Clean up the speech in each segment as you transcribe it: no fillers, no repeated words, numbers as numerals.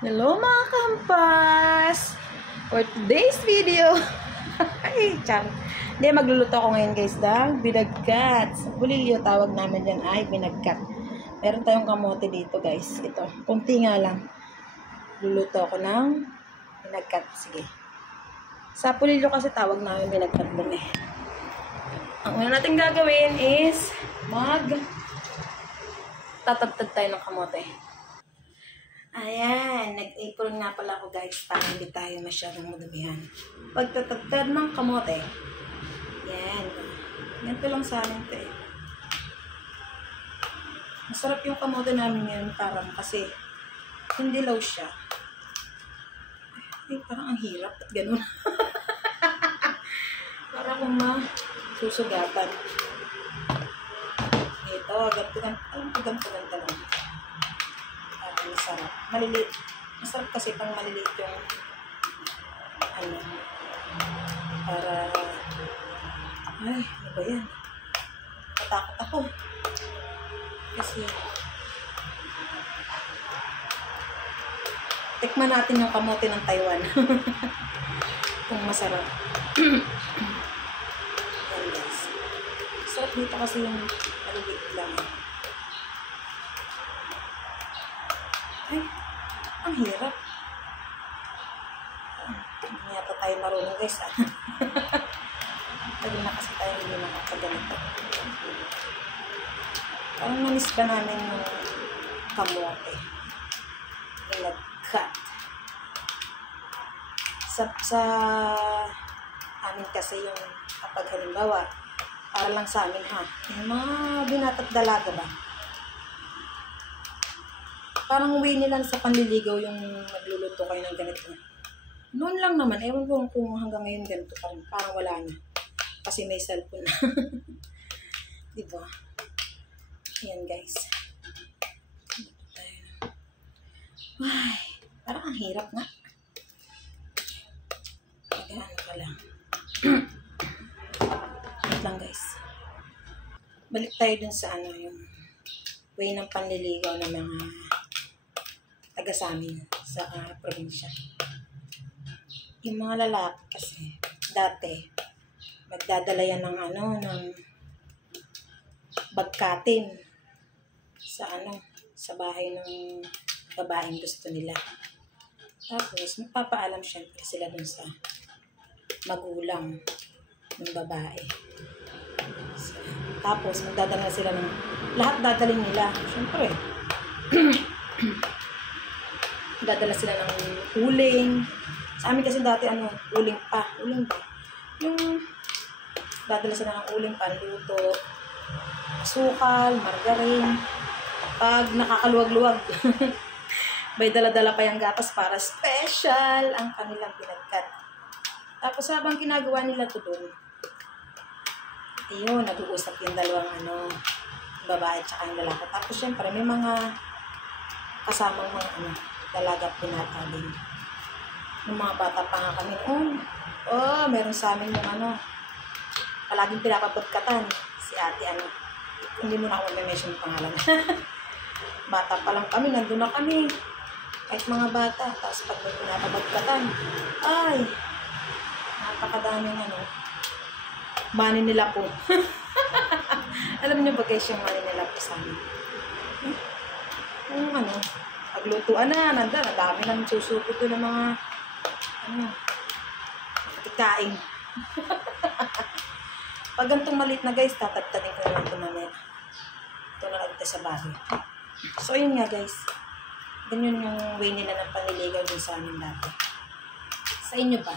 Hello mga kampas! For today's video, ay, char. Hindi, magluluto ako ngayon guys ng binagkat. Sa Bulilio, tawag namin yan ay binagkat. Meron tayong kamote dito guys. Ito, kunti nga lang. Luluto ako ng binagkat. Sige. Sa Bulilio kasi tawag namin binagkat dun eh. Ang una natin gagawin is tatabtad tayo ng kamote. Ayan, nag-apron nga pala ako guys para hindi tayo masyadong madumihan. Pagtatagtad ng kamote. Yan. Ganito lang sa amin ito eh. Masarap yung kamote namin ngayon parang kasi hindi law siya. Ay, parang ang hirap at ganun. Para kung masusugatan. Ito, ganito lang. Masarap. Maliliit. Masarap kasi pang maliliit yung para ay, ano ba yan? Natakot ako. Kasi tikman natin yung kamote ng Taiwan. Kung masarap. Yan guys. Masarap dito kasi yung maliliit lang. Ay, ang hirap. Hindi yata tayo marunong guys. Lagi na kasi tayo hindi nakakaganito. Parang namis ba namin yung kamote? Nilagkat. Sa amin kasi yung kapag halimbawa, para lang sa amin ha, yung mga binat at dalaga ba? Parang way nila sa panliligaw yung magluluto kayo ng ganito. Noon lang naman, ewan ko kung hanggang ngayon ganito pa rin. Parang wala na. Kasi may cellphone na. Diba? Ayan guys. Ay, parang ang hirap nga. Ano ka lang. Wait lang guys. Balik tayo dun sa yung way ng panliligaw ng mga taga sa amin sa probinsya. Yung mga lalaki kasi dati magdadala yan ng ng bagkatin sa bahay ng babaeng gusto nila. Tapos magpapaalam syempre sila dun sa magulang ng babae. Tapos magdadala sila ng lahat dadalhin nila syempre. Dadala sila ng uling. Sa amin kasi dati uling pa. Yung dadala sila ng uling, panluto, asukal, margarine. Pag nakakaluwag-luwag, may dala-dala pa yung gatas para special ang kanilang pinagkat. Tapos habang ginagawa nila to doon, ayun, nag-uusap yung dalawang babae at saka yung lalaki. Tapos syempre may mga kasamang mga dalaga pinata din. Yung mga bata pa nga kami, meron sa amin yung palaging pinapabagkatan. Si ate, hindi mo na ako mag-mention yung pangalan. Bata pa lang kami, nandun na kami. Kahit mga bata. Tapos pag may pinapabagkatan, ay, napakadaming money nila po. Alam niyo ba guys yung money nila po sa amin? Paglutuan na, dami nang susupot doon ng mga pagkain. Pag gantong maliit na guys, tatagtagin ko naman ito mamaya. Ito na lang ito sa bahay. So yun nga guys, ganyan yung way nila ng panliligaw din sa amin dati. Sa inyo ba?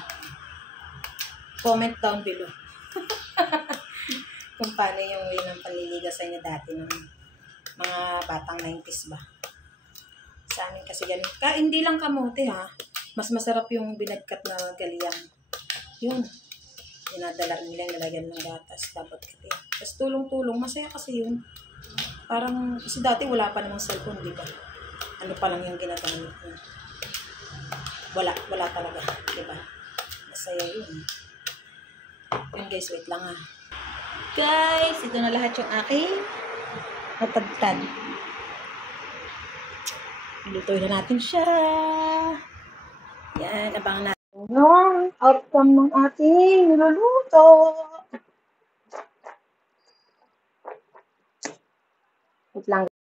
Comment down below. Kung paano yung way ng panliligaw sa inyo dati ng mga batang 90s ba? Sa amin kasi ganun. Hindi lang kamote ha. Mas masarap yung binagkat na galiyang. Yun. Dinadala nila, nilagyan ng gatas. Dapat kasi. Tapos tulong-tulong. Masaya kasi yun. Parang, kasi dati wala pa namang cellphone, di ba? Ano pa lang yung ginagamit mo. Wala talaga. Di ba? Masaya yun. Yun guys, wait lang ha. Guys, ito na lahat yung aking natagtad. Lutuin na natin siya. Yan, abangan natin yung outcome ng ating niluluto. Wait lang.